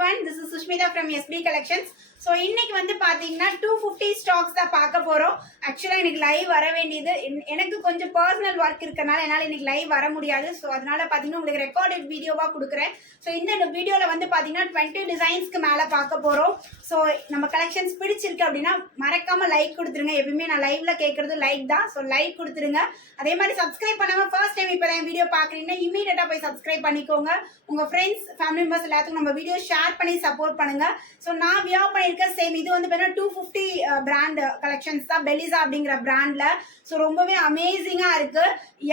everyone, this is Sushmita from SB Collections. So இன்னைக்கு வந்து பாத்தீங்கன்னா 250 ஸ்டாக்ஸ் தான் பார்க்க போறோம். ஆக்சுவலா இன்னைக்கு லைவ் வர வேண்டியது எனக்கு கொஞ்சம் பர்சனல் ஒர்க் இருக்கனால என்னால இன்னைக்கு லைவ் வர முடியாது. ஸோ அதனால பாத்தீங்கன்னா உங்களுக்கு ரெக்கார்டட் வீடியோவா கொடுக்குறேன். ஸோ இந்த வீடியோல வந்து பாத்தீங்கன்னா 20 டிசைன்ஸ்க்கு மேல பார்க்க போறோம். ஸோ நம்ம கலெக்ஷன்ஸ் பிடிச்சிருக்கு அப்படின்னா மறக்காம லைக் கொடுத்துருங்க. எப்பவுமே நான் லைவ்ல கேட்கறது லைக் தான். ஸோ லைக் கொடுத்துருங்க. அதே மாதிரி சப்ஸ்கிரைப் பண்ணாம ஃபர்ஸ்ட் டைம் இப்போ என் வீடியோ பாக்குறீங்கன்னா இமீடியட்டா போய் சப்ஸ்கிரைப் பண்ணிக்கோங்க. உங்க ஃப்ரெண்ட்ஸ் ஃபேமிலி மெம்பர்ஸ் எல்லாத்துக்கும் நம்ம வீடியோ ஷேர் பண்ணி சப்போர்ட் பண்ணுங்க. ஸோ நான் வியர் பண்ணியிருக்க சேம் இது வந்து பார்த்தீங்கன்னா 250 பிராண்ட் கலெக்ஷன்ஸ் தான், பெலிசா அப்படிங்கிற பிராண்ட்ல. ஸோ ரொம்பவே அமேசிங்கா இருக்கு.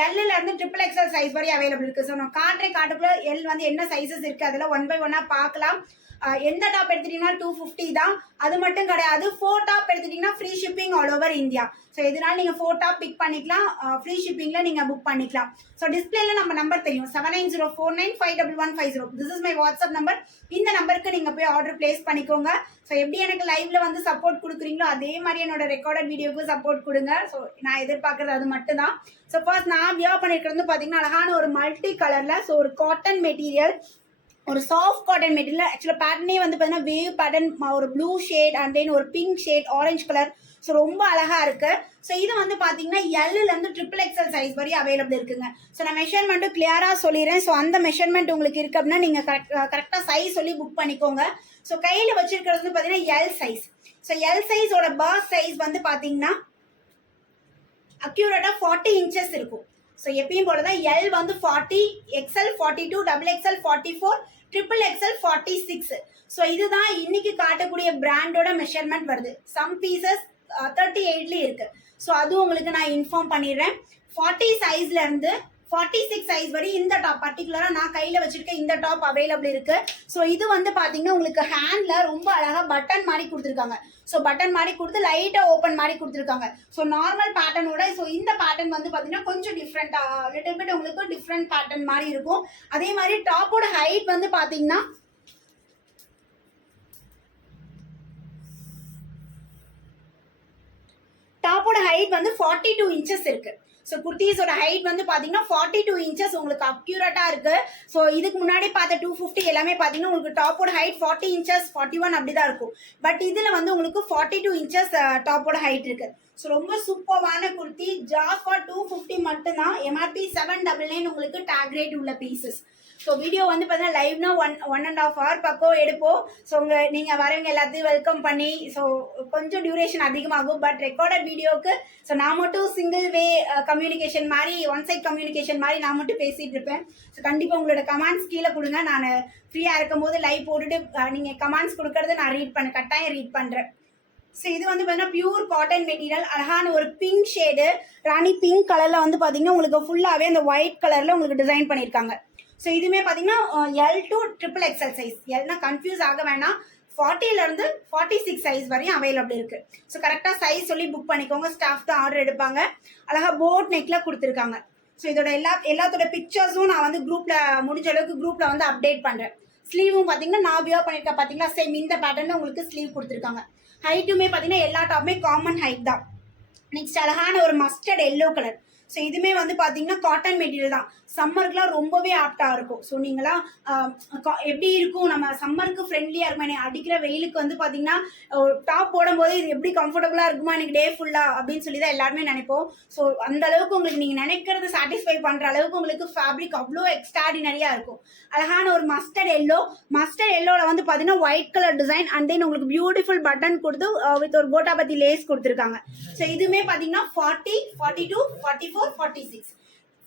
எல்ல இருந்து XXL சைஸ் வரை அவைலபிள் இருக்கு. ஸோ நான் காட்டுக்குள்ள எல் வந்து என்ன சைசஸ் இருக்கு அதில் 1 by 1 பார்க்கலாம். எந்த டாப் எடுத்துட்டீங்கன்னா 250 தான். அது மட்டும் கிடையாது, 4 டாப் எடுத்துட்டீங்கன்னா free shipping all over India. So இதனால நீங்க 4 டாப் பிக் பண்ணிக்கலாம், ஃப்ரீ ஷிப்பிங்ல நீங்க புக் பண்ணிக்கலாம். ஸோ டிஸ்பிளேல நம்ம நம்பர் தெரியும் 7904951150. This is my WhatsApp number. இந்த நம்பருக்கு நீங்க போய் ஆர்டர் பிளேஸ் பண்ணிக்கோங்க. ஸோ எப்படி எனக்கு லைவ்ல வந்து சப்போர்ட் கொடுக்குறீங்களோ அதே மாதிரி என்னோட ரெக்கார்டட் வீடியோக்கு சப்போர்ட் கொடுங்க. ஸோ நான் எதிர்பார்க்கறது அது மட்டும் தான். ஸோ ஃபர்ஸ்ட் நான் வியர் பண்ணிருக்கிறது வந்து பாத்தீங்கன்னா அழகான ஒரு மல்டி கலர்ல, ஸோ ஒரு காட்டன் மெட்டீரியல், ஒரு சாஃப்ட் காட்டன் மெட்டீரியல். ஆக்சுவலாக பேட்டர்னே வந்து பார்த்தீங்கன்னா வேவ் பேட்டர்ன், ஒரு ப்ளூ ஷேட் அண்ட் தென் ஒரு pink shade, orange colour. So ரொம்ப அழகா இருக்கு. ஸோ இது வந்து பார்த்தீங்கன்னா எல்ல இருந்து XXL சைஸ் வரையும் அவைலபிள் இருக்குங்க. ஸோ நான் மெஷர்மெண்ட்டும் கிளியரா சொல்லிடுறேன். ஸோ அந்த மெஷர்மெண்ட் உங்களுக்கு இருக்கு அப்படின்னா நீங்க கரெக்டாக சைஸ் சொல்லி புக் பண்ணிக்கோங்க. ஸோ கையில் வச்சிருக்கிறது வந்து பார்த்தீங்கன்னா எல் சைஸ். ஸோ எல் சைஸோட பர்ஸ் சைஸ் வந்து பார்த்தீங்கன்னா அக்யூரேட்டா 40 இன்ச்சஸ் இருக்கும். ஸோ எப்பயும் போலதான் எல் வந்து 40, XL 42, XXL 44, XXL 46. ஸோ இதுதான் இன்னைக்கு காட்டக்கூடிய பிராண்டோட மெஷர்மெண்ட் வருது. சம் பீசஸ் 38 இருக்கு. ஸோ அதுவும் உங்களுக்கு நான் இன்ஃபார்ம் பண்ணிடுறேன். 40 சைஸ்ல இருந்து 46 சைஸ் வரை இந்த டாப், பர்டிகுலரா நான் கையில வச்சிருக்க இந்த டாப் அவைலபிள் இருக்கு. ஸோ இது வந்து பாத்தீங்கன்னா உங்களுக்கு ஹேண்ட்ல ரொம்ப அழகா பட்டன் மாதிரி கொடுத்துருக்காங்க. ஸோ பட்டன் மாதிரி கொடுத்து லைட்டா ஓப்பன் மாதிரி கொடுத்துருக்காங்க. ஸோ நார்மல் பேட்டர்னோட ஸோ இந்த பேட்டர்ன் வந்து பாத்தீங்கன்னா கொஞ்சம் டிஃப்ரெண்டா, லிட்டில் பிட் உங்களுக்கு டிஃப்ரெண்ட் பேட்டர்ன் மாதிரி இருக்கும். அதே மாதிரி டாப்போட ஹைட் வந்து பாத்தீங்கன்னா டாப்போட ஹைட் வந்து 42 இன்ச்சஸ் இருக்கு. ஸோ குர்த்திஸோட ஹைட் வந்து பார்த்தீங்கன்னா 42 இன்ச்சஸ் உங்களுக்கு அக்யூரேட்டா இருக்கு. ஸோ இதுக்கு முன்னாடி பார்த்த 250 எல்லாமே பார்த்தீங்கன்னா உங்களுக்கு டாப்போட ஹைட் 40 இன்ச்சஸ் 41 அப்படிதான் இருக்கும். பட் இதில் வந்து உங்களுக்கு 42 இன்ச்சஸ் டாப்போட ஹைட் இருக்கு. ஸோ ரொம்ப சூப்பரான குர்த்தி, ஜாஸ் ஃபார் 250 மட்டும்தான். MRP 799 உங்களுக்கு டேக் ரேட் உள்ள பீசஸ். ஸோ வீடியோ வந்து பார்த்தீங்கன்னா லைவ்னா 1.5 hour பக்கம் எடுப்போம். ஸோ நீங்கள் வரவங்க எல்லாத்தையும் வெல்கம் பண்ணி ஸோ கொஞ்சம் டியூரேஷன் அதிகமாகும். பட் ரெக்கார்டட் வீடியோக்கு ஸோ நான் மட்டும் சிங்கிள் வே கம்யூனிகேஷன் மாதிரி, ஒன் சைட் கம்யூனிகேஷன் மாதிரி நான் மட்டும் பேசிகிட்டு இருப்பேன். ஸோ கண்டிப்பாக உங்களோட கமெண்ட்ஸ் கீழே கொடுங்க. நான் ஃப்ரீயாக இருக்கும் போது லைவ் போட்டுட்டு நீங்கள் கமெண்ட்ஸ் கொடுக்கறத நான் கட்டாயம் ரீட் பண்ணுறேன். ஸோ இது வந்து பார்த்தீங்கன்னா பியூர் காட்டன் மெட்டீரியல், அழகான ஒரு பிங்க் ஷேடு, ராணி பிங்க் கலரில் வந்து பார்த்தீங்கன்னா உங்களுக்கு ஃபுல்லாகவே அந்த ஒயிட் கலரில் உங்களுக்கு டிசைன் பண்ணியிருக்காங்க. ஸோ இதுவுமே பார்த்தீங்கன்னா L to XXL சைஸ். எல்னா கன்ஃபியூஸ் ஆக வேணாம், 40ல இருந்து 46 சைஸ் வரையும் அவைலபிள் இருக்கு. ஸோ கரெக்டாக சைஸ் சொல்லி புக் பண்ணிக்கோங்க. ஸ்டாஃப் தான் ஆர்டர் எடுப்பாங்க. அழகா போட் நெக்ல கொடுத்துருக்காங்க. ஸோ இதோட எல்லாத்தோட பிக்சர்ஸும் நான் வந்து முடிஞ்ச அளவுக்கு குரூப்ல வந்து அப்டேட் பண்றேன். ஸ்லீவும் பார்த்தீங்கன்னா நான் வியர் பண்ணியிருக்கேன் பார்த்தீங்களா, சேம் இந்த பேட்டர்ல உங்களுக்கு ஸ்லீவ் கொடுத்துருக்காங்க. ஹைட்டுமே பார்த்தீங்கன்னா எல்லா டாப்புமே காமன் ஹைட் தான். நெக்ஸ்ட் அழகான ஒரு மஸ்டர்ட் எல்லோ கலர். ஸோ இதுவுமே வந்து பார்த்தீங்கன்னா காட்டன் மெட்டீரியல் தான். சம்மருக்குலாம் ரொம்பவே ஆப்டாக இருக்கும். ஸோ நீங்களாம் எப்படி இருக்கும், நம்ம சம்மருக்கு ஃப்ரெண்ட்லியாக இருக்குமா, அடிக்கிற வெயிலுக்கு வந்து பார்த்தீங்கன்னா டாப் போடும்போது இது எப்படி கம்ஃபர்டபுளாக இருக்குமா எனக்கு டே ஃபுல்லாக அப்படின்னு சொல்லி தான் எல்லாருமே நினைப்போம். ஸோ அந்த அளவுக்கு உங்களுக்கு நீங்கள் நினைக்கிறது சாட்டிஸ்ஃபை பண்ணுற அளவுக்கு உங்களுக்கு ஃபேப்ரிக் அவ்வளோ எக்ஸ்ட்ராடினரியாக இருக்கும். அழகான ஒரு மஸ்டர்ட் எல்லோவில் வந்து பார்த்தீங்கன்னா white colour design and then உங்களுக்கு பியூட்டிஃபுல் பட்டன் கொடுத்து வித் ஒரு கோட்டாபத்தி லேஸ் கொடுத்துருக்காங்க. ஸோ இதுவுமே பார்த்தீங்கன்னா 40, 42, 44, 46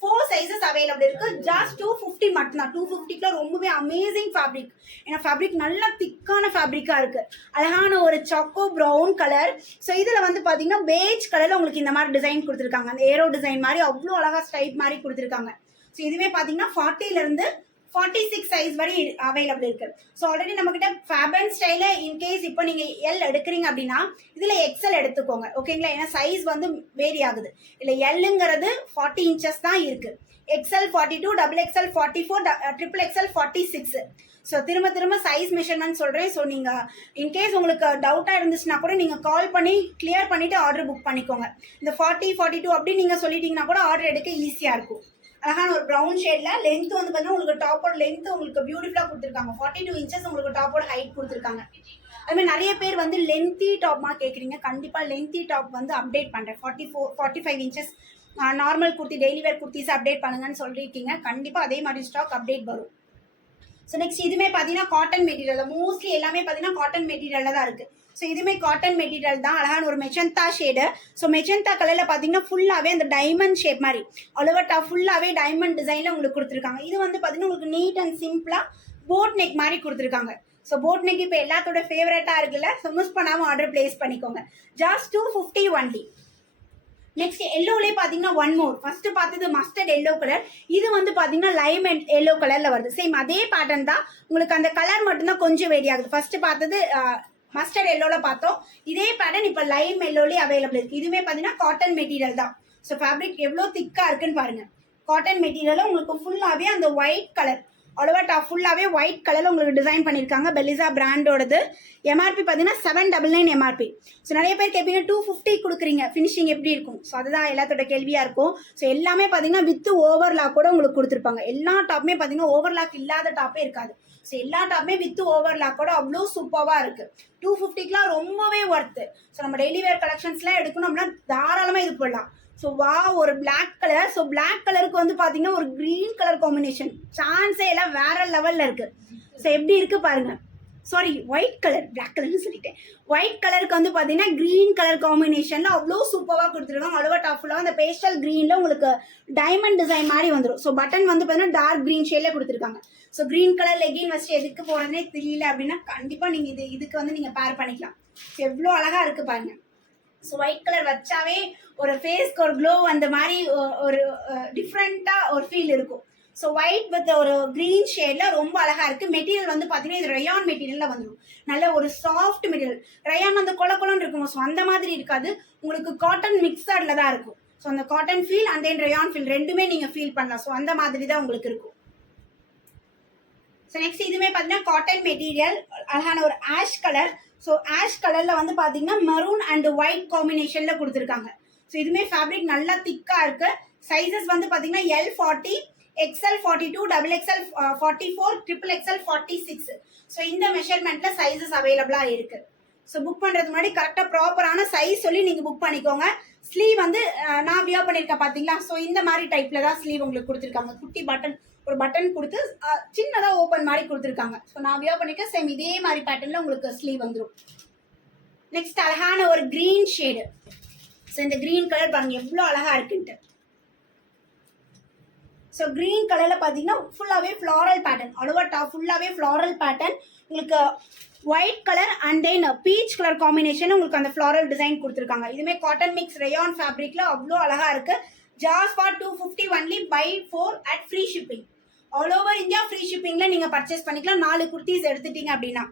4 சைசஸ் அவைலபிள் இருக்கு. ஜஸ்ட் 250 மட்டும்தான். 250க்கு ரொம்பவே அமேசிங் ஃபேப்ரிக். ஏன்னா ஃபேப்ரிக் நல்லா திக்கான ஃபேப்ரிக்கா இருக்கு. அழகான ஒரு சாக்கோ ப்ரௌன் கலர். ஸோ இதுல வந்து பாத்தீங்கன்னா பேஜ் கலர்ல உங்களுக்கு இந்த மாதிரி டிசைன் கொடுத்துருக்காங்க. அந்த ஏரோ டிசைன் மாதிரி அவ்வளோ அழகா ஸ்டைப் மாதிரி கொடுத்துருக்காங்க. ஸோ இதுவே பாத்தீங்கன்னா 40ல இருந்து 46 சைஸ் வரை அவைலபிள் இருக்கு. ஸோ ஆல்ரெடி நம்ம கிட்ட ஃபேபன் ஸ்டைல இன்கேஸ் இப்போ நீங்க எல் எடுக்கிறீங்க அப்படின்னா இதுல XL எடுத்துக்கோங்க, ஓகேங்களா. ஏன்னா சைஸ் வந்து வேரி ஆகுது. இல்ல எல்லுங்கிறது 40 இன்ச்சஸ் தான் இருக்கு. XL 42, XXL 44, XXL 46. ஸோ திரும்ப சைஸ் மெஷர்மெண்ட் சொல்றேன். ஸோ நீங்க இன்கேஸ் உங்களுக்கு டவுட்டா இருந்துச்சுன்னா கூட நீங்க கால் பண்ணி கிளியர் பண்ணிட்டு ஆர்டர் புக் பண்ணிக்கோங்க. இந்த 40, 42 அப்படி நீங்க சொல்லிட்டீங்கன்னா கூட ஆர்டர் எடுக்க ஈஸியா இருக்கும். அழகான ஒரு ப்ரௌன் ஷேட்ல லென்த் வந்து பார்த்தீங்கன்னா உங்களுக்கு டாப்போட லென்த் உங்களுக்கு பியூட்டிஃபுல்லா கொடுத்துருக்காங்க. 42 இன்ச்சஸ் உங்களுக்கு டாப்போட ஹைட் கொடுத்துருக்காங்க. அதுமாதிரி நிறைய பேர் வந்து லென்த்தி டாப்மா கேட்குறீங்க. கண்டிப்பாக லென்த்தி டாப் வந்து அப்டேட் பண்ணுறேன். 45 இன்ச்சஸ் நார்மல் குர்த்தி டெய்லி வேர் குர்த்திஸ் அப்டேட் பண்ணுங்கன்னு சொல்லியிருக்கீங்க. கண்டிப்பாக அதே மாதிரி ஸ்டாக் அப்டேட் வரும். ஸோ நெக்ஸ்ட் இதுவுமே பார்த்தீங்கன்னா காட்டன் மெட்டீரியல், மோஸ்ட்லி எல்லாமே பார்த்தீங்கன்னா காட்டன் மெட்டீரியலில் தான் இருக்குது. ஸோ இதுவுமே காட்டன் மெட்டீரியல் தான். அழகான ஒரு மெஜந்தா ஷேடு. ஸோ மெஜந்தா கலரில் பார்த்தீங்கன்னா ஃபுல்லாகவே அந்த டைமண்ட் ஷேப் மாதிரி அவ்வளோவா ஃபுல்லாகவே டைமண்ட் டிசைனில் உங்களுக்கு கொடுத்துருக்காங்க. இது வந்து பார்த்தீங்கன்னா உங்களுக்கு நீட் அண்ட் சிம்பிளாக போட் நெக் மாதிரி கொடுத்துருக்காங்க. ஸோ போட் நெக் இப்போ எல்லாத்தோட ஃபேவரட்டாக இருக்குல்ல. ஸோ மிஸ் பண்ணாமல் ஆர்டர் பிளேஸ் பண்ணிக்கோங்க. Just 250 only. நெக்ஸ்ட் எல்லோலேயே பார்த்தீங்கன்னா ஒன் மோர். ஃபர்ஸ்ட் பார்த்தது மஸ்டர்ட் எல்லோ கலர். இது வந்து பார்த்தீங்கன்னா லைம் அண்ட் எல்லோ கலரில் வருது. சேம் அதே பேட்டர்ன் தான். உங்களுக்கு அந்த கலர் மட்டும்தான் கொஞ்சம் வேரி ஆகுது. ஃபர்ஸ்ட் பார்த்தது மஸ்டர்ட் எல்லோவில் பார்த்தோம். இதே பேட்டர்ன் இப்போ லைம் எல்லோலேயே அவைலபிள் இருக்குது. இதுவுமே பார்த்தீங்கன்னா காட்டன் மெட்டீரியல் தான். ஸோ ஃபேப்ரிக் எவ்வளோ திக்காக இருக்குன்னு பாருங்கள். காட்டன் மெட்டீரியலில் உங்களுக்கு ஃபுல்லாகவே அந்த ஒயிட் கலர் அவ்வளோவா ஃபுல்லாகவே ஒயிட் கலரில் உங்களுக்கு டிசைன் பண்ணியிருக்காங்க. பெல்லிசா பிராண்டோடது. எம்ஆர்பி பார்த்தீங்கன்னா 799 எம்ஆர்பி. ஸோ நிறைய பேர் கேட்பீங்க 250 கொடுக்குறீங்க, ஃபினிஷிங் எப்படி இருக்கும்? ஸோ அதுதான் எல்லாத்தோட கேள்வியாக இருக்கும். ஸோ எல்லாமே பார்த்தீங்கன்னா வித் ஓவர்லாக் கூட உங்களுக்கு கொடுத்துருப்பாங்க. எல்லா டாப்புமே பார்த்தீங்கன்னா ஓவர்லாக் இல்லாத டாப்பே இருக்காது. ஸோ எல்லா டாப்புமே வித் ஓவர்லாக்கோட அவ்வளோ சூப்பராக இருக்குது. 250க்குலாம் ரொம்பவே ஒர்த்து. ஸோ நம்ம டெய்லி வேர் கலெக்ஷன்ஸ்லாம் எடுக்கணும் அப்படின்னா தாராளமாக இது போடலாம். ஸோ வா ஒரு பிளாக் கலர். ஸோ பிளாக் கலருக்கு வந்து பார்த்தீங்கன்னா ஒரு க்ரீன் கலர் காம்பினேஷன் சான்ஸே எல்லாம் வேற லெவலில் இருக்குது. ஸோ எப்படி இருக்குது பாருங்கள். சாரி ஒயிட் கலர், பிளாக் கலர்னு சொல்லிட்டேன். ஒயிட் கலருக்கு வந்து பார்த்தீங்கன்னா க்ரீன் கலர் காம்பினேஷனில் அவ்வளோ சூப்பராக கொடுத்துருக்காங்க. அவ்வளோவா டஃபுல்லாக அந்த பேஸ்டல் க்ரீனில் உங்களுக்கு டைமண்ட் டிசைன் மாதிரி வந்துடும். ஸோ பட்டன் வந்து பார்த்தீங்கன்னா டார்க் க்ரீன் ஷேடில் கொடுத்துருக்காங்க. ஸோ க்ரீன் கலர் லெகின் வச்சு எதுக்கு போகிறதுனே தெரியல அப்படின்னா கண்டிப்பாக நீங்கள் இதுக்கு வந்து நீங்கள் பேர் பண்ணிக்கலாம். ஸோ எவ்வளோ அழகாக இருக்குது பாருங்கள். ஸோ ஒயிட் கலர் வச்சாவே ஒரு ஃபேஸ்க்கு ஒரு க்ளோ அந்த மாதிரி ஒரு டிஃப்ரெண்ட்டாக ஒரு ஃபீல் இருக்கும். ஸோ ஒயிட் வித் ஒரு க்ரீன் ஷேடில் ரொம்ப அழகாக இருக்குது. மெட்டீரியல் வந்து பார்த்தீங்கன்னா இது ரயான் மெட்டீரியலில் வந்துடும். நல்ல ஒரு சாஃப்ட் மெட்டீரியல். ரயான் அந்த கொலன்னு இருக்கும். ஸோ அந்த மாதிரி இருக்காது. உங்களுக்கு காட்டன் மிக்சடில் தான் இருக்கும். ஸோ அந்த cotton feel and then rayon feel ரெண்டுமே நீங்கள் ஃபீல் பண்ணலாம். ஸோ அந்த மாதிரி தான் உங்களுக்கு இருக்கும். ஸோ நெக்ஸ்ட் இதுவுமே பார்த்தீங்கன்னா காட்டன் மெட்டீரியல். அழகான ஒரு ஆஷ் கலர். ஸோ ஆஷ் கலரில் வந்து பார்த்தீங்கன்னா மெரூன் அண்ட் ஒயிட் காம்பினேஷனில் கொடுத்துருக்காங்க. ஸோ இதுவுமே ஃபேப்ரிக் நல்லா திக்காக இருக்குது. சைஸஸ் வந்து பார்த்தீங்கன்னா L40, XL 42, XXL 44, XXL 46. So இந்த மெஷர்மெண்ட்டில் சைஸஸ் அவைலபிளாக இருக்குது. ஸோ புக் பண்ணுறது முன்னாடி கரெக்டாக ப்ராப்பரான சைஸ் சொல்லி நீங்கள் புக் பண்ணிக்கோங்க. ஸ்லீவ் வந்து நான் வியர் பண்ணியிருக்கேன் பார்த்தீங்களா. ஸோ இந்த மாதிரி டைப்பில் தான் ஸ்லீவ் உங்களுக்கு கொடுத்துருக்காங்க. குட்டி பட்டன் ஒரு பட்டன் கொடுத்து சின்னதாக ஓப்பன் மாதிரி கொடுத்துருக்காங்க. ஸோ நான் வியர் பண்ணியிருக்கேன். சேம் இதே மாதிரி பேட்டர்னில் உங்களுக்கு ஸ்லீவ் வந்துடும். நெக்ஸ்ட் அழகான ஒரு க்ரீன் ஷேடு. ஸோ இந்த க்ரீன் கலர் பாருங்க எவ்வளோ அழகாக இருக்குன்ட்டு. ஸோ க்ரீன் கலரில் பார்த்தீங்கன்னா ஃபுல்லாகவே ஃப்ளாரல் பேட்டர்ன். அவ்வளோவா ஃபுல்லாகவே ஃப்ளாரல் பேட்டர்ன். உங்களுக்கு white colour and then peach colour combination உங்களுக்கு அந்த ஃப்ளாரல் டிசைன் கொடுத்துருக்காங்க. இதுவுமே காட்டன் மிக்ஸ் ரயான் ஃபேப்ரிக்கில் அவ்வளோ அழகாக இருக்குது. Just for 250 only. Buy 4 at free shipping. All over India free ஷிப்பிங்கில் நீங்கள் பர்ச்சேஸ் பண்ணிக்கலாம். 4 குர்த்திஸ் எடுத்துட்டீங்க அப்படின்னா.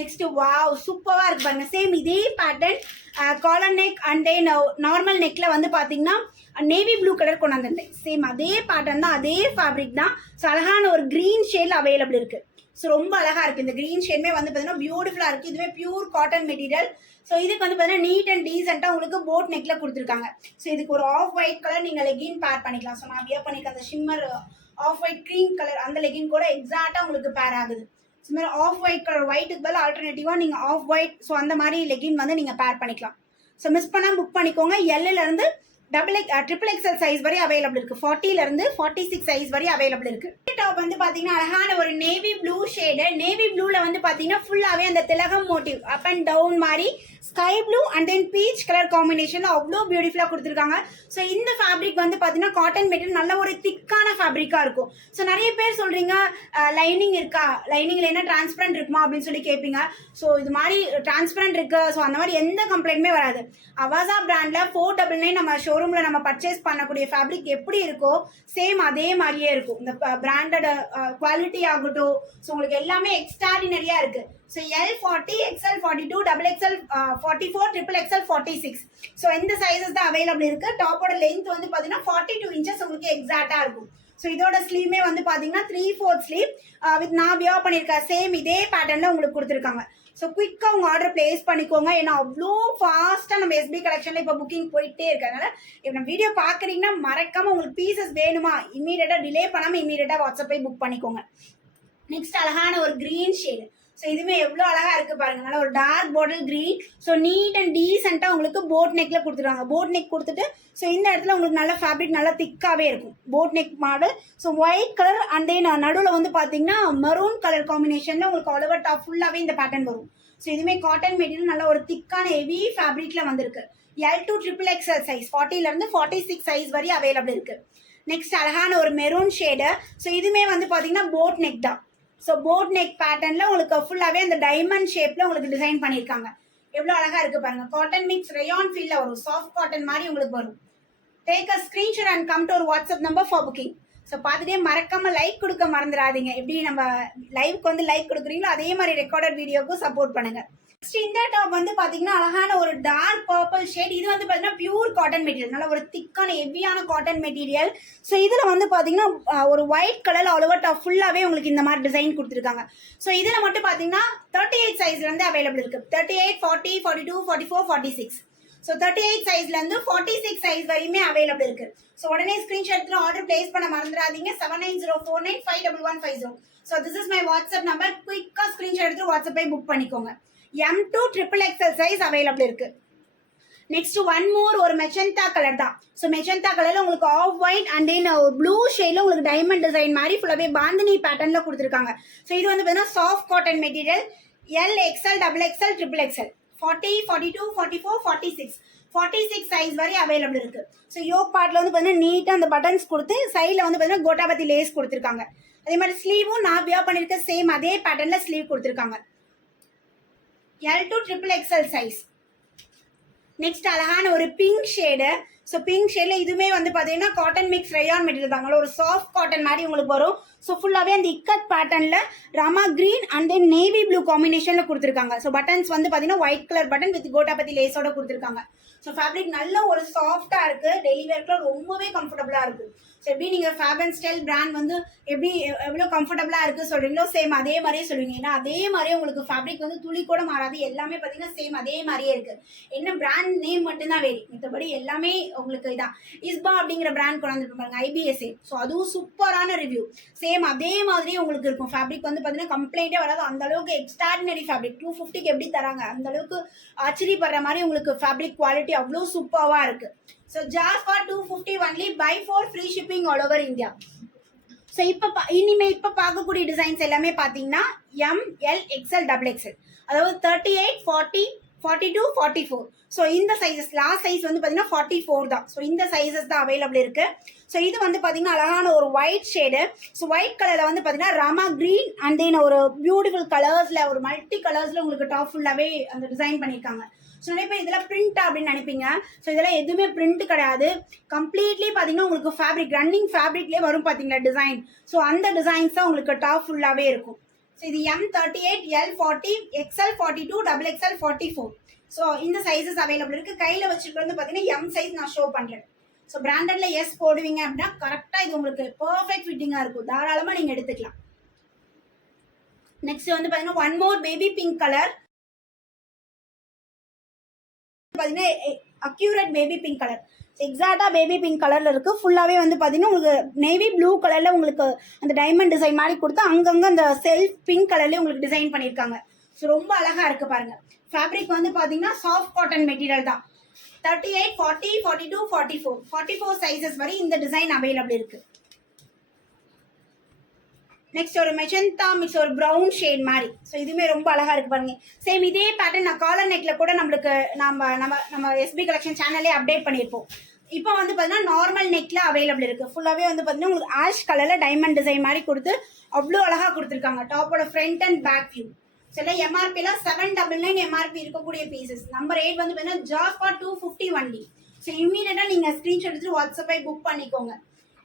நெக்ஸ்ட் வாவ் சூப்பராக இருக்கு பாருங்க. சேம் இதே pattern collar neck and then normal நெக்கில் வந்து பார்த்தீங்கன்னா நேவி ப்ளூ கலர் கொண்டு வந்திருந்தேன். சேம் அதே பேட்டர்ன் தான், அதே ஃபேப்ரிக் தான். ஸோ அழகான ஒரு க்ரீன் ஷேடில் அவைலபிள் இருக்குது. ஸோ ரொம்ப அழகாக இருக்குது. இந்த க்ரீன் ஷேடுமே வந்து பார்த்தீங்கன்னா பியூட்டிஃபுல்லாக இருக்குது. இதுவே பியூர் காட்டன் மெட்டீரியல். ஸோ இதுக்கு வந்து பார்த்தீங்கன்னா நீட் அண்ட் டீசெண்டாக உங்களுக்கு போட் நெக்கில் கொடுத்துருக்காங்க. ஸோ இதுக்கு ஒரு ஆஃப் ஒயிட் கலர் நீங்கள் லெகின் பேர் பண்ணிக்கலாம். ஸோ நான் வியர் பண்ணியிருக்கேன் அந்த shimmer off white cream colour அந்த லெகின் கூட எக்ஸாக்டாக உங்களுக்கு பேர் ஆகுது. ஸோ மாதிரி ஆஃப் ஒயிட் கலர் ஒயிட்டுக்கு பதில் ஆல்டர்னேட்டிவாக நீங்கள் ஆஃப் ஒயிட் ஸோ அந்த மாதிரி லெகின் வந்து நீங்கள் பேர் பண்ணிக்கலாம். ஸோ மிஸ் பண்ணால் புக் பண்ணிக்கோங்க. எல்லிலேருந்து XXL சைஸ் வரை அவைலபிள் இருக்கு. 40லேருந்து 46 சைஸ் வரை அவைலபிள் இருக்கு. டாப் வந்து பாத்தீங்கன்னா அழகான ஒரு நேவி ப்ளூ ஷேடு. நேவி ப்ளூல வந்து பாத்தீங்கன்னா ஃபுல்லாவே அந்த திலகம் மோட்டிவ் அப் அண்ட் டவுன் மாதிரி sky blue and then peach colour combination அவ்வளோ பியூட்டிஃபுல்லா கொடுத்துருக்காங்க. ஸோ இந்த ஃபேப்ரிக் வந்து பாத்தீங்கன்னா காட்டன் மெட்டீரியல் நல்ல ஒரு திக்கான ஃபேப்ரிக்கா இருக்கும். ஸோ நிறைய பேர் சொல்றீங்க லைனிங் இருக்கா, லைனிங்ல என்ன டிரான்ஸ்பரண்ட் இருக்குமா அப்படின்னு சொல்லி கேட்பீங்க. ஸோ இது மாதிரி டிரான்ஸ்பரண்ட் இருக்கு. ஸோ அந்த மாதிரி எந்த கம்ப்ளைண்ட்டுமே வராது. அவாசா பிராண்ட்ல 499 நம்ம ஷோரூம்ல நம்ம பர்ச்சேஸ் பண்ணக்கூடிய ஃபேப்ரிக் எப்படி இருக்கோ சேம் அதே மாதிரியே இருக்கும். இந்த பிராண்டட் குவாலிட்டி ஆகட்டும். ஸோ உங்களுக்கு எல்லாமே எக்ஸ்ட்ராடினரியா இருக்கு. So L40, XL 42, XXL 44, XXL 46. So இந்த சைஸஸ் தான் அவைலபிள் இருக்கு. டாப்போட லென்த் வந்து பார்த்தீங்கன்னா 42 இன்ச்சஸ் உங்களுக்கு எக்ஸாக்டா இருக்கும். ஸோ இதோட ஸ்லீவுமே வந்து பார்த்தீங்கன்னா 3/4 ஸ்லீவ் வித் நான் வியர் பண்ணியிருக்க சேம் இதே பேட்டர்னில் உங்களுக்கு கொடுத்துருக்காங்க. ஸோ குயிக்காக உங்கள் ஆர்டர் பிளேஸ் பண்ணிக்கோங்க. ஏன்னா அவ்வளோ ஃபாஸ்ட்டாக நம்ம எஸ்பி கலெக்ஷனில் இப்போ புக்கிங் போயிட்டே இருக்கனால இப்போ நம்ம வீடியோ பார்க்குறீங்கன்னா மறக்காமல் உங்களுக்கு பீசஸ் வேணுமா இம்மீடியட்டாக டிலே பண்ணாமல் இம்மீடியட்டாக வாட்ஸ்அப்பை புக் பண்ணிக்கோங்க. நெக்ஸ்ட் அழகான ஒரு க்ரீன் ஷேடு. ஸோ இதுவுமே எவ்வளோ அழகாக இருக்குது பாருங்க. நல்லா ஒரு dark bottle green. So neat and டீசெண்டாக உங்களுக்கு போட் நெக்கில் கொடுத்துருவாங்க. போட் நெக் கொடுத்துட்டு ஸோ இந்த இடத்துல உங்களுக்கு நல்ல ஃபேப்ரிக் நல்லா திக்காகவே இருக்கும். Boat neck model. So white colour and then நடுவில் வந்து பார்த்தீங்கன்னா மெரூன் கலர் காம்பினேஷனில் உங்களுக்கு ஆல் ஓவர் டாப் ஃபுல்லாகவே இந்த பேட்டர்ன் வரும். ஸோ இதுவுமே காட்டன் மெட்டீரியல் நல்ல ஒரு திக்கான ஹெவி ஃபேப்ரிக்கில் வந்திருக்கு. L2 XXL சைஸ் 40லேருந்து 46 சைஸ் வரை அவைலபிள் இருக்குது. நெக்ஸ்ட் அழகான ஒரு மெரூன் ஷேடு. ஸோ இதுவுமே வந்து பார்த்தீங்கன்னா போட் நெக் தான். ஸோ போட் நெக் பேட்டர்னில் உங்களுக்கு ஃபுல்லாகவே அந்த டைமண்ட் ஷேப்பில் உங்களுக்கு டிசைன் பண்ணியிருக்காங்க. எவ்வளோ அழகாக இருக்குது பாருங்கள். காட்டன் மிக்ஸ் ரயான் ஃபீல்டில் வரும். சாஃப்ட் காட்டன் மாதிரி உங்களுக்கு வரும். Take a screenshot and come to ஒரு WhatsApp number for booking. So பார்த்துட்டே மறக்காமல் லைக் கொடுக்க மறந்துடாதீங்க. எப்படி நம்ம லைவுக்கு வந்து லைக் கொடுக்குறீங்களோ அதே மாதிரி ரெக்கார்டட் வீடியோவுக்கும் சப்போர்ட் பண்ணுங்கள். நெக்ஸ்ட் இந்த டாப் வந்து பார்த்தீங்கன்னா அழகான ஒரு டார்க் பர்பிள் ஷேட். இது வந்து பார்த்தீங்கன்னா பியூர் காட்டன் மெட்டீரியல். நல்ல ஒரு திக்கான ஹெவியான காட்டன் மெட்டீரியல். ஸோ இதில் வந்து பார்த்தீங்கன்னா ஒரு white colour all over top ஃபுல்லாகவே உங்களுக்கு இந்த மாதிரி டிசைன் கொடுத்துருக்காங்க. ஸோ இதில் மட்டும் பார்த்தீங்கன்னா 38 சைஸ்லேருந்து அவைலபிள் இருக்குது. 38, 40, 42, 44, 46. ஸோ 38 சைஸ்லேருந்து 46 சைஸ் வரையுமே அவைலபிள் இருக்குது. ஸோ உடனே ஸ்க்ரீன்ஷாட் எடுத்து ஆர்டர் பிளேஸ் பண்ண மறந்துடாதீங்க. 7904951150. So this is my WhatsApp number. குயிக்காக ஸ்க்ரீன்ஷாட் எடுத்து வாட்ஸ்அப்பை புக் பண்ணிக்கோங்க. M2 XXL சைஸ் அவைலபிள் இருக்கு. நெக்ஸ்ட் ஒன் மோர் ஒரு மெஜந்தா கலர் தான். ஸோ மெஜந்தா கலர்ல உங்களுக்கு ஆஃப் ஒயிட் அண்ட் தென் ஒரு ப்ளூ ஷேட்ல உங்களுக்கு டைமண்ட் டிசைன் மாதிரி ஃபுல்லாவே பாந்தினி பேட்டர்ன்ல கொடுத்துருக்காங்க. ஸோ இது வந்து பார்த்தீங்கன்னா soft cotton material. L, XL, XXL, XXL 40, 42, 44, 46 46 size வரை அவைலபிள் இருக்கு. ஸோ யோக் பார்ட்ல வந்து பார்த்தீங்கன்னா நீட்டாக அந்த பட்டன்ஸ் கொடுத்து சைடில் வந்து பார்த்தீங்கன்னா கோட்டாபத்தி லேஸ் கொடுத்துருக்காங்க. அதே மாதிரி ஸ்லீவும் நான் வியர் பண்ணியிருக்க சேம் அதே பேட்டர்ன்ல ஸ்லீவ் கொடுத்துருக்காங்க. L2 XXL size. நெக்ஸ்ட் அழகான ஒரு பிங்க் ஷேடு. ஸோ பிங்க் ஷேடில் இதுவுமே வந்து பார்த்தீங்கன்னா காட்டன் மிக்ஸ் ரயான் மெட்டீரியல் தாங்க. ஒரு சாஃப்ட் காட்டன் மாதிரி உங்களுக்கு வரும். ஸோ ஃபுல்லாகவே அந்த இக்கட் பேட்டர்னில் Rama green and then navy blue காம்பினேஷனில் கொடுத்துருக்காங்க. ஸோ பட்டன்ஸ் வந்து பார்த்தீங்கன்னா ஒயிட் கலர் பட்டன் வித் கோட்டாபத்தி லேஸோட கொடுத்துருக்காங்க. ஸோ ஃபேப்ரிக் நல்ல ஒரு சாஃப்டாக இருக்குது. டெய்லி வேர்க்கில் ரொம்பவே கம்ஃபர்டபுளாக இருக்குது. ஸோ எப்படி நீங்கள் ஃபேப் அண்ட் ஸ்டைல் பிராண்ட் வந்து எப்படி எவ்வளோ கம்ஃபர்டபுளாக இருக்குது சொல்கிறீங்களோ சேம் அதே மாதிரியே சொல்லுவீங்க. ஏன்னா அதே மாதிரியே உங்களுக்கு ஃபேப்ரிக் வந்து துளி கூட மாறாது. எல்லாமே பார்த்தீங்கன்னா சேம் அதே மாதிரியே இருக்குது. என்ன பிராண்ட் நேம் மட்டும்தான் வேறு, மற்றபடி எல்லாமே உங்களுக்கு இதான். இஸ்பா அப்படிங்கிற பிராண்ட் கொண்டு வந்து பாருங்க, IBSA. ஸோ அதுவும் சூப்பரான ரிவ்யூ. சேம் அதே மாதிரியே உங்களுக்கு இருக்கும். ஃபேப்ரிக் வந்து பார்த்தீங்கன்னா கம்ப்ளைண்ட்டே வராது. அந்த அளவுக்கு எக்ஸ்ட்ராடினரி ஃபேப்ரிக். 250க்கு எப்படி தராங்க அந்த அளவுக்கு ஆச்சரியப்படுற மாதிரி உங்களுக்கு ஃபேப்ரிக் குவாலிட்டி அவ்வளோ சூப்பராக இருக்குது. So just for 250 only. Buy 4 free shipping all over India. So இப்போ பார்க்கக்கூடிய டிசைன்ஸ் எல்லாமே பார்த்தீங்கன்னா M, L, XL, XXL. அதாவது 38, 40, 42, 44. ஸோ இந்த சைஸஸ் லாஸ்ட் சைஸ் வந்து பார்த்தீங்கன்னா 44 தான். ஸோ இந்த சைஸஸ் தான் அவைலபிள் இருக்கு. ஸோ இது வந்து பார்த்தீங்கன்னா அழகான ஒரு ஒயிட் ஷேடு. ஸோ ஒயிட் கலரில் வந்து பார்த்தீங்கன்னா ராமா கிரீன் அண்ட் தென் ஒரு பியூட்டிஃபுல் கலர்ஸில் ஒரு மல்டி கலர்ஸில் உங்களுக்கு டாப் ஃபுல்லாகவே அந்த டிசைன் பண்ணியிருக்காங்க. ஸோ நிறைய பேர் இதெல்லாம் பிரிண்ட் அப்படின்னு நினைப்பீங்க. ஸோ இதெல்லாம் எதுவுமே பிரிண்ட் கிடையாது. கம்ப்ளீட்லி பார்த்தீங்கன்னா உங்களுக்கு ஃபேப்ரிக் ரன்னிங் ஃபேப்ரிக்லேயே வரும் பார்த்தீங்களா டிசைன். ஸோ அந்த டிசைன்ஸ் தான் உங்களுக்கு டாப் ஃபுல்லாகவே இருக்கும். ஸோ இது M38, L40, XL 42, XXL 44. So இந்த சைஸஸ் அவைலபிள் இருக்குது. கையில் வச்சுட்டு வந்து பார்த்தீங்கன்னா M சைஸ் நான் ஷோ பண்ணுறேன். ஸோ பிராண்டட்ல எஸ் போடுவீங்க அப்படின்னா கரெக்டாக இது உங்களுக்கு பர்ஃபெக்ட் ஃபிட்டிங்காக இருக்கும். தாராளமாக நீங்கள் எடுத்துக்கலாம். நெக்ஸ்ட் வந்து பார்த்தீங்கன்னா one more baby pink colour. பார்த்தீங்கன்னா அக்யூரேட் பேபி பிங்க் கலர். எக்ஸாக்டாக பேபி பிங்க் கலரில் இருக்குது. ஃபுல்லாகவே வந்து பார்த்தீங்கன்னா உங்களுக்கு நேவி ப்ளூ கலரில் உங்களுக்கு அந்த டைமண்ட் டிசைன் மாதிரி கொடுத்து அங்கங்கே அந்த செல்ஃப் பிங்க் கலர்லேயே உங்களுக்கு டிசைன் பண்ணியிருக்காங்க. ஸோ ரொம்ப அழகாக இருக்குது பாருங்கள். ஃபேப்ரிக் வந்து பார்த்தீங்கன்னா சாஃப்ட் காட்டன் மெட்டீரியல் தான். 38, 40, 42, 44 சைஸஸ் வரை இந்த டிசைன் அவைலபிள் இருக்குது. நெக்ஸ்ட் ஒரு மெஜந்தா மிக்ஸ் ஒரு ப்ரௌன் ஷேட் மாதிரி. ஸோ இதுவுமே ரொம்ப அழகாக இருக்குது பாருங்க. சேம் இதே பேட்டர்ன் நான் காலர் நெக்கில் கூட நம்மளுக்கு நம்ம எஸ்பி கலெக்ஷன் சேனல்லே அப்டேட் பண்ணியிருப்போம். இப்போ வந்து பார்த்தீங்கன்னா நார்மல் நெக்கில் அவைலபிள் இருக்குது. ஃபுல்லாகவே வந்து பார்த்தீங்கன்னா உங்களுக்கு ஆஷ் கலரில் டைமண்ட் டிசைன் மாதிரி கொடுத்து அவ்வளோ அழகாக கொடுத்துருக்காங்க. டாப்போட ஃப்ரண்ட் அண்ட் பேக் வியூ. சில எம்ஆர்பியில் 799 எம்ஆர்பி இருக்கக்கூடிய பீசஸ். நம்பர் 8 வந்து பார்த்தீங்கன்னா ஜாஸ்ட் ஃபார் 250 ஒன்லி. ஸோ இம்மீடியட்டாக நீங்கள் ஸ்க்ரீன்ஷாட் எடுத்து வாட்ஸ்அப்பை புக் பண்ணிக்கோங்க.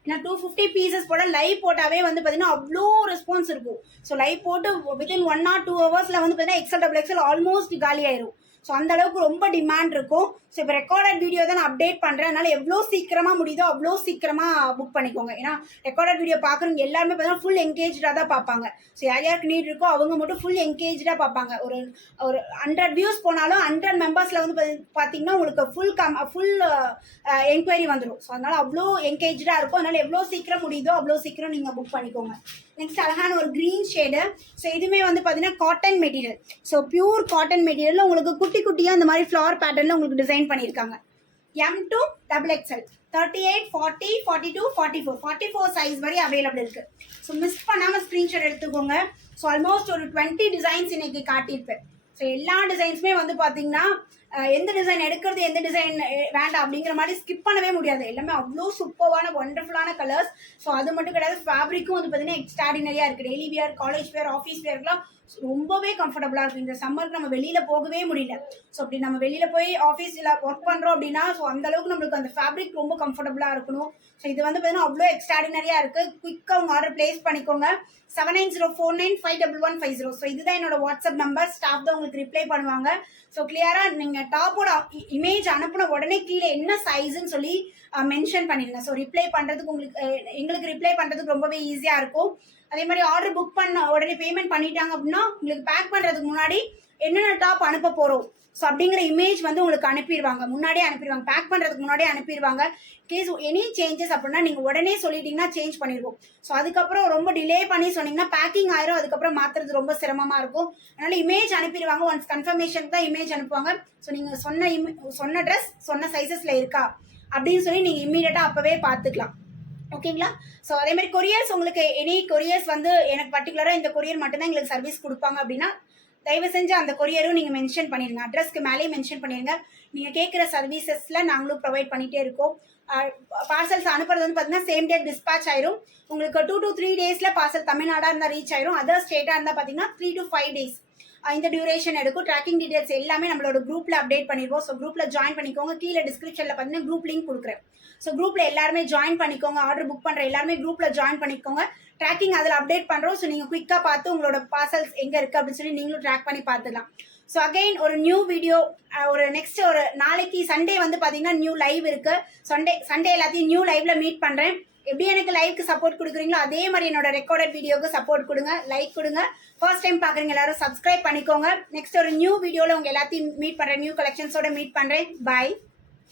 ஏன்னா 250 பீசஸ் போட லைவ் போட்டாவே வந்து பார்த்தீங்கன்னா அவ்வளோ ரெஸ்பான்ஸ் இருக்கும். ஸோ லைவ் போட்டு வித்தின் 1 or 2 ஹவர்ஸில் வந்து பார்த்தீங்கன்னா XL, XXL ஆல்மோஸ்ட் காலி ஆயிரும். ஸோ அந்த அளவுக்கு ரொம்ப டிமாண்ட் இருக்கும். ஸோ இப்போ ரெக்கார்டட் வீடியோ தான் நான் அப்டேட் பண்ணுறேன். அதனால எவ்வளோ சீக்கிரமாக முடியுதோ அவ்வளோ சீக்கிரமாக புக் பண்ணிக்கோங்க. ஏன்னா ரெக்கார்டட் வீடியோ பார்க்குறவங்க எல்லாருமே பார்த்தீங்கன்னா ஃபுல் என்கேஜாக தான் பார்ப்பாங்க. ஸோ யார் யாருக்கு நீட் இருக்கோ அவங்க மட்டும் ஃபுல் என்கேஜாக பார்ப்பாங்க. ஒரு 100 வியூஸ் போனாலும் 100 மெம்பர்ஸில் வந்து பார்த்தீங்கன்னா உங்களுக்கு ஃபுல் என்கொயரி வந்துடும். ஸோ அதனால் அவ்வளோ என்கேஜாக இருக்கும். அதனால் எவ்வளோ சீக்கிரம் முடியுதோ அவ்வளோ சீக்கிரம் நீங்கள் புக் பண்ணிக்கோங்க. நெக்ஸ்ட் அழகான ஒரு க்ரீன் ஷேடு. ஸோ இதுவுமே வந்து பார்த்தீங்கன்னா cotton material. So pure cotton மெட்டீரியலில் உங்களுக்கு குட்டி குட்டியாக இந்த மாதிரி ஃப்ளவர் பேட்டர்னில் உங்களுக்கு டிசைன் பண்ணியிருக்காங்க. M to XXL 38, 40, 42, 44 சைஸ் வரை அவைலபிள் இருக்கு. ஸோ மிஸ் பண்ணாமல் ஸ்க்ரீன்ஷாட் எடுத்துக்கோங்க. ஸோ ஆல்மோஸ்ட் ஒரு 20 டிசைன்ஸ் இன்னைக்கு காட்டியிருப்பேன். ஸோ எல்லா டிசைன்ஸுமே வந்து பார்த்தீங்கன்னா எந்த டிசைன் எடுக்கிறது எந்த டிசைன் வேண்டாம் அப்படிங்கிற மாதிரி ஸ்கிப் பண்ணவே முடியாது. எல்லாமே அவ்வளோ சூப்பரான ஒண்டர்ஃபுல்லான கலர்ஸ். ஸோ அது மட்டும் கிடையாது, ஃபேப்ரிக்கும் வந்து பார்த்தீங்கன்னா எக்ஸ்ட்ராடினரியாக இருக்குது. Daily wear, college wear, office வியர்லாம் ரொம்பவே கம்ஃபர்டபுளாக இருக்குது. இந்த சம்மருக்கு நம்ம வெளியில் போகவே முடியல. ஸோ அப்படி நம்ம வெளியில் போய் ஆஃபீஸில் ஒர்க் பண்ணுறோம் அப்படின்னா ஸோ அந்தளவுக்கு நம்மளுக்கு அந்த ஃபேப்ரிக் ரொம்ப கம்ஃபர்டபுளாக இருக்கணும். ஸோ இது வந்து பார்த்தீங்கன்னா அவ்வளோ எக்ஸ்ட்ராடினரியாக இருக்குது. குயிக்காக உங்கள் ஆர்டர் பிளேஸ் பண்ணிக்கோங்க. 7904951150. ஸோ இதுதான் என்னோட வாட்ஸ்அப் நம்பர். ஸ்டாஃப் தான் உங்களுக்கு ரிப்ளை பண்ணுவாங்க. ஸோ கிளியராக நீங்கள் டாப்போட இமேஜ் அனுப்பின உடனே கீழே என்ன சைஸுன்னு சொல்லி மென்ஷன் பண்ணிடுங்க. ஸோ ரிப்ளை பண்ணுறதுக்கு எங்களுக்கு ரிப்ளை பண்ணுறதுக்கு ரொம்பவே ஈஸியாக இருக்கும். அதே மாதிரி ஆர்டர் புக் பண்ண உடனே பேமெண்ட் பண்ணிட்டாங்க அப்படின்னா உங்களுக்கு பேக் பண்ணுறதுக்கு முன்னாடி என்னென்ன டாப் அனுப்ப போகிறோம் ஸோ அப்படிங்கிற இமேஜ் வந்து உங்களுக்கு அனுப்பிடுவாங்க. முன்னாடியே அனுப்பிடுவாங்க. பேக் பண்ணுறதுக்கு முன்னாடியே அனுப்பிடுவாங்க. கேஸ் எனி சேஞ்சஸ் அப்படின்னா நீங்கள் உடனே சொல்லிட்டீங்கன்னா சேஞ்ச் பண்ணிடுவோம். ஸோ அதுக்கப்புறம் ரொம்ப டிலே பண்ணி சொன்னீங்கன்னா பேக்கிங் ஆயிரும். அதுக்கப்புறம் மாற்றுறது ரொம்ப சிரமமாக இருக்கும். அதனால் இமேஜ் அனுப்பிடுவாங்க. ஒன்ஸ் கன்ஃபர்மேஷன் தான் இமேஜ் அனுப்புவாங்க. ஸோ நீங்கள் சொன்ன ட்ரெஸ் சொன்ன சைஸஸில் இருக்கா அப்படின்னு சொல்லி நீங்கள் இம்மீடியட்டாக அப்போவே பார்த்துக்கலாம். ஓகேங்களா? ஸோ அதே மாதிரி கொரியர்ஸ் உங்களுக்கு எனி கொரியர்ஸ் வந்து எனக்கு பர்டிகுலராக இந்த கொரியர் மட்டும்தான் எங்களுக்கு சர்வீஸ் கொடுப்பாங்க அப்படின்னா தயவு செஞ்சு அந்த கொரியரும் நீங்கள் மென்ஷன் பண்ணிடுங்க. அட்ரஸ்க்கு மேலேயே மென்ஷன் பண்ணிடுங்க. நீங்கள் கேட்குற சர்வீசஸில் நாங்களும் ப்ரொவைட் பண்ணிகிட்டே இருக்கோம். பார்சல்ஸ் அனுப்புறது வந்து பார்த்தீங்கன்னா சேம் டே டிஸ்பேச் ஆயிரும். உங்களுக்கு 2 to 3 டேஸில் பார்சல் தமிழ்நாடாக இருந்தால் ரீச் ஆயிரும். அதர் ஸ்டேட்டாக இருந்தால் பார்த்தீங்கன்னா 3 to 5 days இந்த டியூரேஷன் எடுக்கும். ட்ராக்கிங் டீடைல்ஸ் எல்லாமே நம்மளோட குரூப்பில் அப்டேட் பண்ணிடுவோம். ஸோ குரூப்பில் ஜாயின் பண்ணிக்கோங்க. கீழே டிஸ்கிரிப்ஷனில் பார்த்தீங்கன்னா குரூப் லிங்க் கொடுக்குறேன். ஸோ குரூப்பில் எல்லாருமே ஜாயின் பண்ணிக்கோங்க. ஆர்டர் புக் பண்ணுற எல்லாருமே குரூப்பில் ஜாயின் பண்ணிக்கோங்க. ட்ராக்கிங் அதில் அப்டேட் பண்ணுறோம். ஸோ நீங்கள் குயிக்காக பார்த்து உங்களோட பார்சல்ஸ் எங்கே இருக்குது அப்படின்னு சொல்லி நீங்களும் ட்ராக் பண்ணி பார்த்துக்கலாம். ஸோ அகெயின் ஒரு நியூ வீடியோ ஒரு நெக்ஸ்ட் ஒரு நாளைக்கு சண்டே வந்து பார்த்தீங்கன்னா நியூ லைவ் இருக்குது. சண்டே எல்லாத்தையும் நியூ லைவ்ல மீட் பண்ணுறேன். எப்படி எனக்கு லைவ்க்கு சப்போர்ட் கொடுக்குறீங்களோ அதே மாதிரி என்னோட ரெக்கார்டட் வீடியோக்கு சப்போர்ட் கொடுங்க, லைக் கொடுங்க. ஃபர்ஸ்ட் டைம் பார்க்குறீங்க எல்லாரும் சப்ஸ்கிரைப் பண்ணிக்கோங்க. நெக்ஸ்ட் ஒரு நியூ வீடியோவில் உங்கள் எல்லாத்தையும் மீட் பண்ணுறேன். நியூ கலெக்ஷன்ஸோட மீட் பண்ணுறேன். பாய்.